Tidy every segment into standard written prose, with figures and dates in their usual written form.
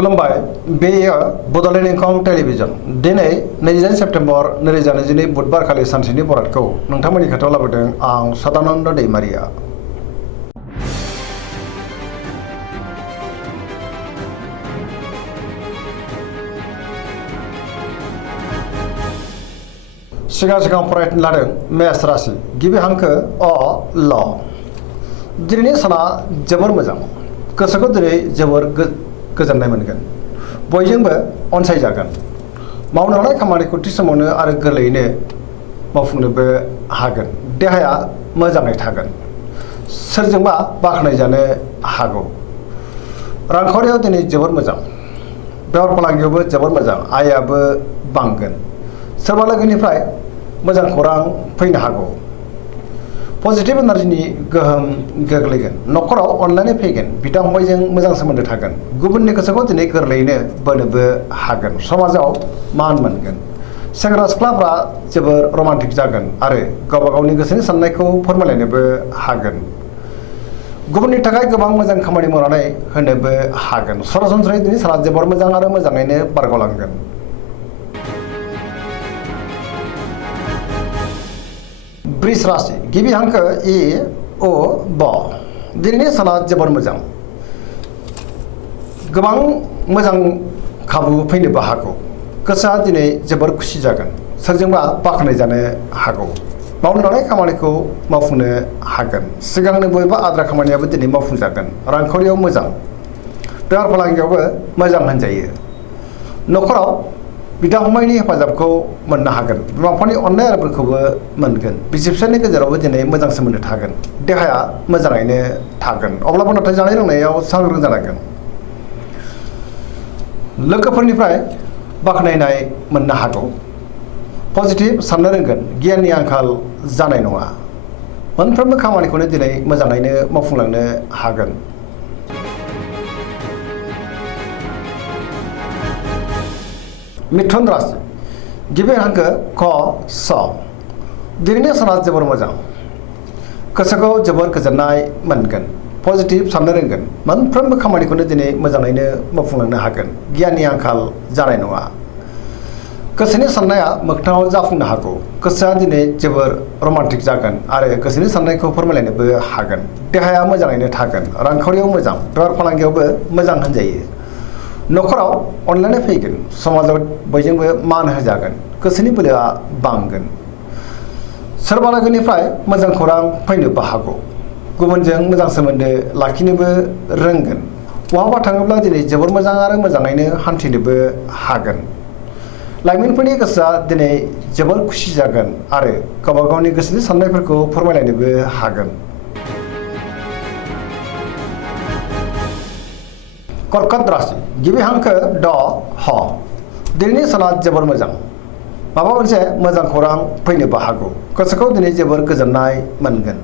खुलुमबाय बेयो बड'लेण्ड इंखं टेलिभिजन दिनै 29 सेप्तेम्बर 2022 बुधबार खालि सानसेनि बरादखौ नोंथांमोननि खाथियाव लाबोदों आं सदानन्द दैमारिया। सिगां फरायनो लादों मेष राशि गिबि हांखो अ ल। दिनैनि साना जोबोर मोजां, गोसोखौ दिनै जोबोर गोजोननाय मोनगोन, बयजोंबो अनसायजागोन, मावनो लानाय खामानिखौ थि समावनो आरो गोरलैयैनो मावफुंनोबो हागोन, देहाया मोजाङै थागोन, सोरजोंबा बाख्नायजानो हागौ। रांखावरियाव दिनै जोबोर मोजां, बेफार फालांगियावबो जोबोर मोजां, आयाबो बांगोन, सोरबा लोगोनिफ्राय मोजां खौरां फैनो हागौ, पजिटिभ एनार्जिनि गोहोम गोग्लैगोन, न'खराव अनलायनाय फैगोन, बिदा फंबायजों मोजां सोमोन्दो थागोन, गुबुननि गोसोखौ दिनै गोरलैयैनो बोनोबो हागोन, समाजाव मान मोनगोन, सेंग्रा सिख्लाफ्रा जोबोर रमान्टिक जागोन आरो गावबा गावनि गोसोनि साननायखौ फोरमायलायनोबो हागोन, गुबुननि थाखाय गोबां मोजां खामानि मावनानै होनोबो हागोन। सरासनस्रायै दिनै साना जोबोर मोजां आरो मोजाङैनो बारग'लांगोन। वृष राशि गिबि हांखो इ अ ब। दिनैनि साना जोबोर मोजां, गोबां मोजां खाबु फैनोबो हागौ, गोसोआ दिनै जोबोर खुसि जागोन, सोरजोंबा बाख्नायजानो हागौ, मावनो लानाय खामानिखौ मावफुंनो हागोन, सिगांनो बबेबा आद्रा खामानियाबो दिनै मावफुंजागोन, रांखावरियाव मोजां, बेफार फालांगियावबो मोजां होनजायो, न'खराव बिदा फंबायनि हेफाजाबखौ मोननो हागोन, बिमा बिफानि अननाय आरो बोरखौबो मोनगोन, बिसि फिसायनि गेजेरावबो दिनै मोजां सोमोन्दो थागोन, देहाया मोजाङैनो थागोन, अब्लाबो नाथाय जानाय लोंनायाव सांग्रां जानांगोन, लोगोफोरनिफ्राय बाख्नायनाय मोननो हागौ, पजिटिभ साननो रोंगोन, गियाननि आंखाल जानाय नङा, मोनफ्रोमबो खामानिखौनो दिनै मोजाङैनो मावफुंलांनो हागोन। मिथुन राशि गिबि हांखो क स। दिनैनि साना जोबोर मोजां, गोसोखौ जोबोर गोजोननाय मोनगोन, पजिटिभ साननो रोंगोन, मोनफ्रोमबो खामानिखौनो दिनै मोजाङैनो मावफुंलांनो हागोन, गियाननि आंखाल जानाय नङा, गोसोनि साननाया मोगथाङाव जाफुंनो हागौ, गोसोआ दिनै जोबोर रमान्टिक जागोन आरो गोसोनि साननायखौ फोरमायलायनोबो हागोन, देहाया मोजाङैनो थागोन, रांखावरियाव मोजां, बेफार फालांगियावबो मोजां होनजायो, न'खराव अनलायनाय फैगोन, समाजाव बयजोंबो मान होजागोन, गोसोनि बोलोआ बांगोन, सोरबा लोगोनिफ्राय मोजां खौरां फैनोबो हागौ, गुबुनजों मोजां सोमोन्दो लाखिनोबो रोंगोन, बहाबा थाङोब्ला दिनै जोबोर मोजां आरो मोजाङैनो हान्थिनोबो हागोन, लाइमोनफोरनि गोसोआ दिनै जोबोर खुसि जागोन आरो गावबा गावनि गोसोनि साननायफोरखौ फोरमायलायनोबो हागोन। कर्कट राशि गिबि हांखो ड ह। दिनैनि साना जोबोर मोजां, माबा मोनसे मोजां खौरां फैनोबो हागौ, गोसोखौ दिनै जोबोर गोजोननाय मोनगोन,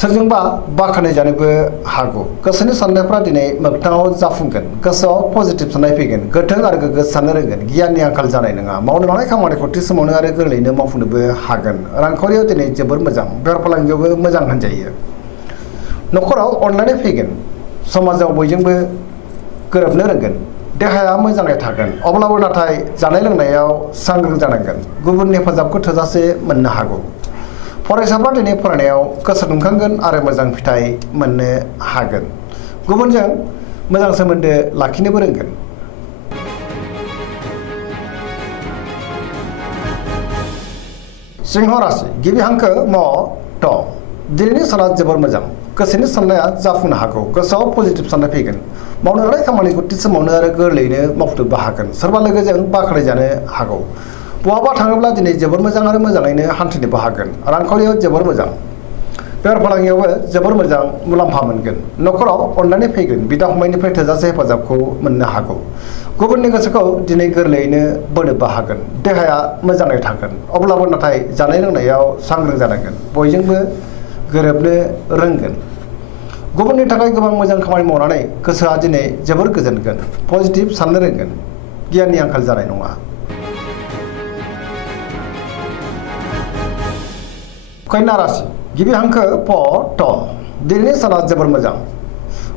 सोरजोंबा बाख्नायजानोबो हागौ, गोसोनि साननायफ्रा दिनै मोगथाङाव जाफुंगोन, गोसोआव पजिटिभ साननाय फैगोन, गोथों आरो गोग्गो साननो रोंगोन, गियाननि आंखाल जानाय नङा, मावनो लानाय खामानिखौ थि समावनो आरो गोरलैयैनो मावफुंनोबो हागोन, रांखावरियाव दिनै जोबोर मोजां, बेफार फालांगियावबो मोजां होनजायो, न'खराव अनलायनाय फैगोन, समाजाव बयजोंबो गोरोबनो रोंगोन, देहाया मोजाङै थागोन, अब्लाबो नाथाय जानाय लोंनायाव सांग्रां जानांगोन, गुबुननि हेफाजाबखौ थोजासे मोननो हागौ, फरायसाफ्रा दिनै फरायनायाव गोसो दुंखांगोन आरो मोजां फिथाइ मोननो हागोन, गुबुनजों मोजां सोमोन्दो लाखिनोबो रोंगोन। सिंह राशि गिबि हांखो म ट। दिनैनि साना जोबोर मोजां, गोसोनि साननाया जाफुंनो हागौ, गोसोआव पजिटिभ साननाय फैगोन, मावनो लानाय खामानिखौ थि समावनो आरो गोरलैयैनो मावफुंनोबो हागोन, सोरबा लोगोजों बाख्नायजानो हागौ, बहाबा थाङोब्ला दिनै जोबोर मोजां आरो मोजाङैनो हान्थिनोबो हागोन, रांखावरियाव जोबोर मोजां, बेफार फालांगियावबो जोबोर मोजां मुलाम्फा मोनगोन, न'खराव अनलायनाय फैगोन, बिदा फंबायनिफ्राय थोजासे हेफाजाबखौ मोननो हागौ, गुबुननि गोसोखौ दिनै गोरलैयैनो बोनोबो हागोन, देहाया मोजाङै थागोन, अब्लाबो नाथाय जानाय लोंनायाव सांग्रां जानांगोन, बयजोंबो गोरोबनो रोंगोन, गुबुननि थाखाय गोबां मोजां खामानि मावनानै गोसोआ दिनै जोबोर गोजोनगोन, पजिटिभ साननो रोंगोन, गियाननि आंखाल जानाय नङा। कन्या राशि गिबि हांखो प ट। दिनैनि साना जोबोर मोजां,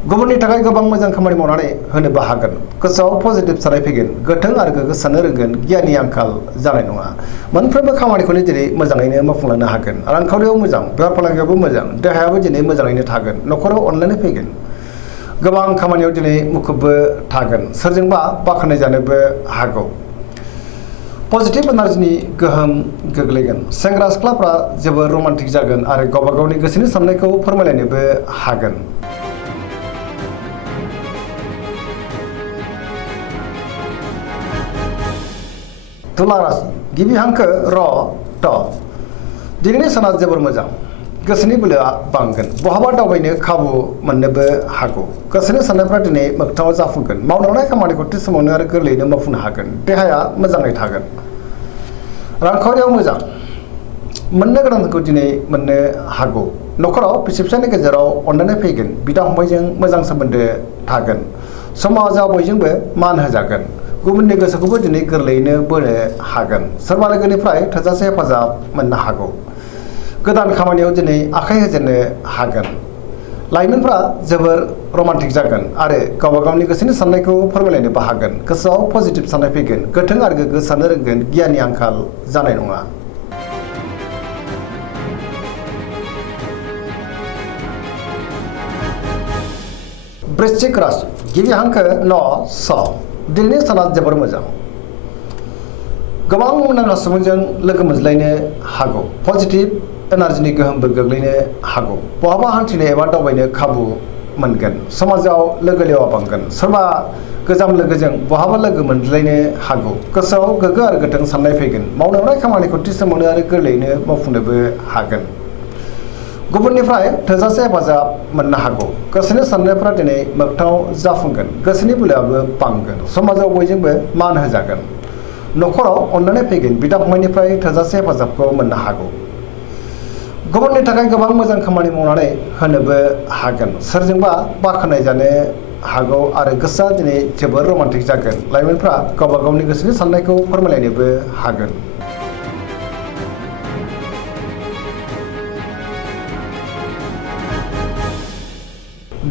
गुबुननि थाखाय गोबां मोजां खामानि मावनानै होनोबो हागोन गोसोआव पजिटिभ साननाय फैगोन गोथों आरो गोग्गो साननो रोंगोन गियाननि आंखाल जानाय नङा मोनफ्रोमबो खामानिखौनो दिनै मोजाङैनो मावफुंलांनो हागोन रांखावरियाव मोजां बेफार फालांगियावबो मोजां देहायाबो दिनै मोजाङैनो थागोन न'खराव अनलायनाय फैगोन गोबां खामानियाव दिनै मुखुबबो थागोन सोरजोंबा बाख्नाय जानोबो हागौ पजिटिभ एनार्जिनि गोहोम गोग्लैगोन सेंग्रा सिख्लाफ्रा जोबोर रमान्टिक जागोन आरो गावबा गावनि गोसोनि साननायखौ फोरमायलायनोबो हागोन तुला राशि गिबि हांखो र ट दिनैनि साना जोबोर मोजां गोसोनि बोलोआ बांगोन बहाबा दावबायनो खाबु मोननोबो हागौ गोसोनि साननायफ्रा दिनै मोगथाङाव जाफुंगोन मावनांनाय खामानिखौ थि समावनो आरो गोरलैयैनो मावफुंनो हागोन देहाया मोजाङै थागोन रांखावरियाव मोजां मोननो गोनांखौ दिनै मोननो हागौ न'खराव बिसि फिसायनि गेजेराव अनलायनाय फैगोन बिदा फंबायजों मोजां सोमोन्दो थागोन समाजाव बयजोंबो मान होजागोन गुबुननि गोसोखौबो दिनै गोरलैयैनो बोनो हागोन सोरबा लोगोनिफ्राय थोजासे हेफाजाब मोननो हागौ गोदान खामानियाव दिनै आखाइ होजेननो हागोन लाइमोनफ्रा जोबोर रमान्टिक जागोन आरो गावबा गावनि गोसोनि साननायखौ फोरमायलायनोबो हागोन गोसोआव पजिटिभ साननाय फैगोन गोथों आरो गोग्गो साननो रोंगोन गियाननि आंखाल जानाय नङा वृश्चिक राशि गिबि हांखो न स दिनैनि साना जोबोर मोजां गोबां मुंदांखा सुबुंजों लोगो मोनज्लायनो हागौ पजिटिभ एनार्जिनि गोहोमबो गोग्लैनो हागौ बहाबा हान्थिनो एबा दावबायनो खाबु मोनगोन समाजाव लोगो लेवा बांगोन सोरबा गोजाम लोगोजों बहाबा लोगो मोनज्लायनो हागौ गोसोआव गोग्गो आरो गोथों साननाय फैगोन मावनांनाय खामानिखौ थि समावनो आरो गोरलैयैनो मावफुंनोबो हागोन गुबुननिफ्राय थोजासे हेफाजाब मोननो हागौ गोसोनि साननायफ्रा दिनै मोगथाङाव जाफुंगोन गोसोनि बोलोआबो बांगोन समाजाव बयजोंबो मान होजागोन न'खराव अनलायनाय फैगोन बिदा फंबायनिफ्राय थोजासे हेफाजाबखौ मोननो हागौ गुबुननि थाखाय गोबां मोजां खामानि मावनानै होनोबो हागोन सोरजोंबा बाख्नाय जानो हागौ आरो गोसोआ दिनै जोबोर रमान्टिक जागोन लाइमोनफ्रा गावबा गावनि गोसोनि साननायखौ फोरमायलायनोबो हागोन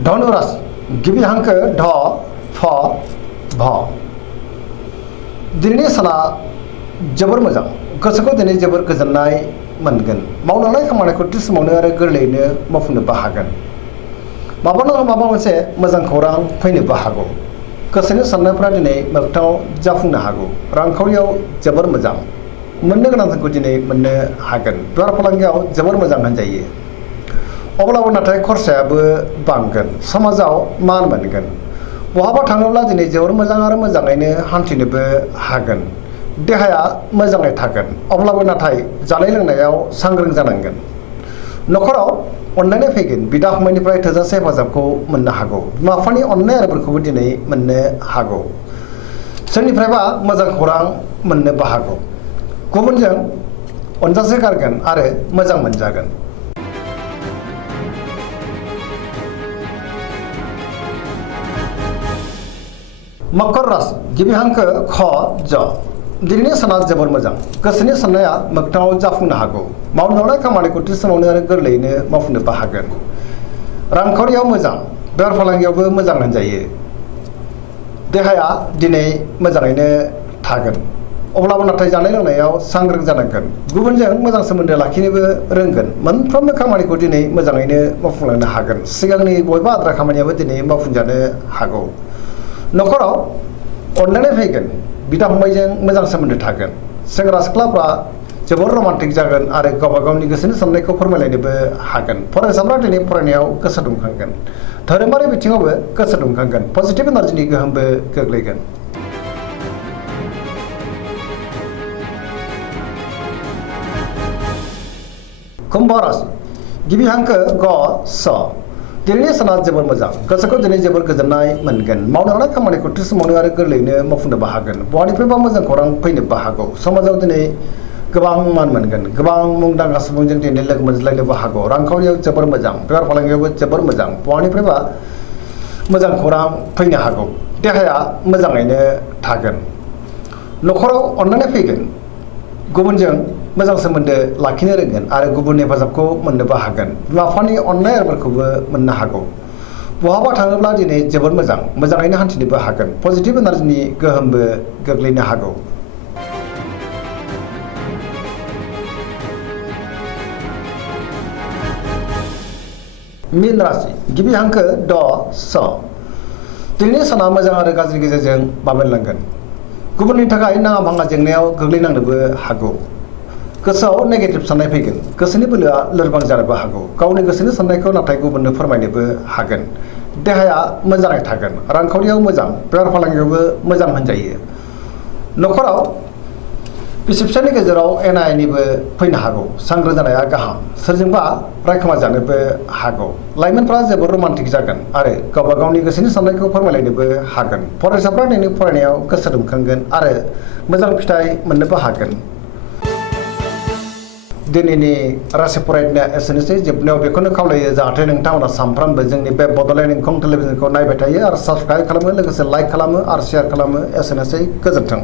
धनु राशि गिबि हांखो ढ फ भ दिनैनि साना जोबोर मोजां गोसोखौ दिनै जोबोर गोजोननाय मोनगोन मावनांनाय खामानिखौ थि समावनो आरो गोरलैयैनो मावफुंनोबो हागोन माबा नङा माबा मोनसे मोजां खौरां फैनोबो हागौ गोसोनि साननायफ्रा दिनै मोगथाङाव जाफुंनो हागौ रांखावरियाव जोबोर मोजां मोननो गोनांखौ दिनै मोननो हागोन बेफार फालांगियाव जोबोर मोजां होनजायो अब्लाबो नाथाय खरसायाबो बांगोन समाजाव मान मोनगोन बहाबा थाङोब्ला दिनै जोबोर मोजां आरो मोजाङैनो हान्थिनोबो हागोन देहाया मोजाङै थागोन अब्लाबो नाथाय जानाय लोंनायाव सांग्रां जानांगोन न'खराव अनलायनाय फैगोन बिदा फंबायनिफ्राय थोजासे हेफाजाबखौ मोननो हागौ बिमा बिफानि अननाय आरिफोरखौबो दिनै मोननो हागौ सोरनिफ्रायबा मोजां खौरां मोननोबो हागौ गुबुनजों अनजासे गारगोन आरो मोजां मोनजागोन मकर राशि गिबि हांखो ख ज दिनैनि साना जोबोर मोजां गोसोनि साननाया मोगथाङाव जाफुंनो हागौ मावनांनाय खामानिखौ थि समावनो आरो गोरलैयैनो मावफुंनोबो हागोन रांखावरियाव मोजां बेफार फालांगियावबो मोजां होनजायो देहाया दिनै मोजाङैनो थागोन अब्लाबो नाथाय जानाय लोंनायाव सांग्रां जानांगोन गुबुनजों मोजां सोमोन्दो लाखिनोबो रोंगोन मोनफ्रोमबो खामानिखौ दिनै मोजाङैनो मावफुंलांनो हागोन सिगांनि बबेबा आद्रा खामानियाबो दिनै मावफुंजानो हागौ न'खराव अनलायनाय फैगोन बिदा फंबायजों मोजां सोमोन्दो थागोन सेंग्रा सिख्लाफ्रा जोबोर रमान्टिक जागोन आरो गावबा गावनि गोसोनि साननायखौ फोरमायलायनोबो हागोन फरायसाफ्रा दिनै फरायनायाव गोसो दुंखांगोन धोरोमारि बिथिङावबो गोसो दुंखांगोन पजिटिभ एनार्जिनि गोहोमबो गोग्लैगोन कुम्भ राशि गिबि हांखो ग स दिनैनि साना जोबोर मोजां गोसोखौ दिनै जोबोर गोजोननाय मोनगोन मावनांनाय खामानिखौ थि समावनो आरो गोरलैयैनो मावफुंनोबो हागोन बहानिफ्रायबा मोजां खौरां फैनोबो हागौ समाजाव दिनै गोबां मान मोनगोन गोबां मुंदांखा सुबुंजों दिनै लोगो मोनज्लायनोबो हागौ रांखावरियाव जोबोर मोजां बेफार फालांगियावबो जोबोर मोजां बहानिफ्रायबा मोजां खौरां फैनो हागौ देहाया मोजाङैनो थागोन न'खराव अनलायनाय फैगोन गुबुनजों मोजां सोमोन्दो लाखिनो रोंगोन आरो गुबुननि हेफाजाबखौ मोननोबो हागोन बिमा बिफानि अननाय आरिफोरखौबो मोननो हागौ बहाबा थाङोब्ला दिनै जोबोद मोजाङैनो हान्थिनोबो हागोन। पजिटिभ एनार्जिनि गोहोमबो गोग्लैनो हागौ। मीन राशि गिबि हांखो ड स। दिनैनि साना मोजां आरो गाज्रि गेजेरजों बाबेनलांगोन। गुबुननि थाखाय नाङा भाङा जेंनायाव गोग्लैनांनोबो हागौ। गोसोआव नेगेटिभ साननाय फैगोन। गोसोनि बोलोआ लोरबां जानोबो हागौ। गावनि गोसोनि साननायखौ नाथाय गुबुननो फोरमायनोबो हागोन। देहाया मोजाङै थागोन। रांखावरियाव मोजां, बेफार फालांगियावबो मोजां होनजायो। न'खराव बिसि फिसायनि गेजेराव एना एनिबो फैनो हागौ। सांग्रां जानाया गाहाम। सोरजोंबा रायखोमा जानोबो हागौ। लाइमोनफ्रा जोबोद रमान्टिक जागोन आरो गावबा गावनि गोसोनि साननायखौ फोरमायलायनोबो हागोन। फरायसाफ्रा नोंनि फरायनायाव गोसो दुंखांगोन आरो मोजां फिथाइ मोननोबो हागोन। दिनैनि राशि फरायनाया एसेनोसै। जोबनायाव बेखौनो खावलायो जाहाथे नोंथांमोना सानफ्रामबो जोंनि बे बड'लेण्ड इंखं टेलिभिजनखौ नायबाय थायो आरो साबस्क्राइब खालामो, लोगोसे लाइक खालामो आरो शेयार खालामो। एसेनोसै, गोजोन्थों।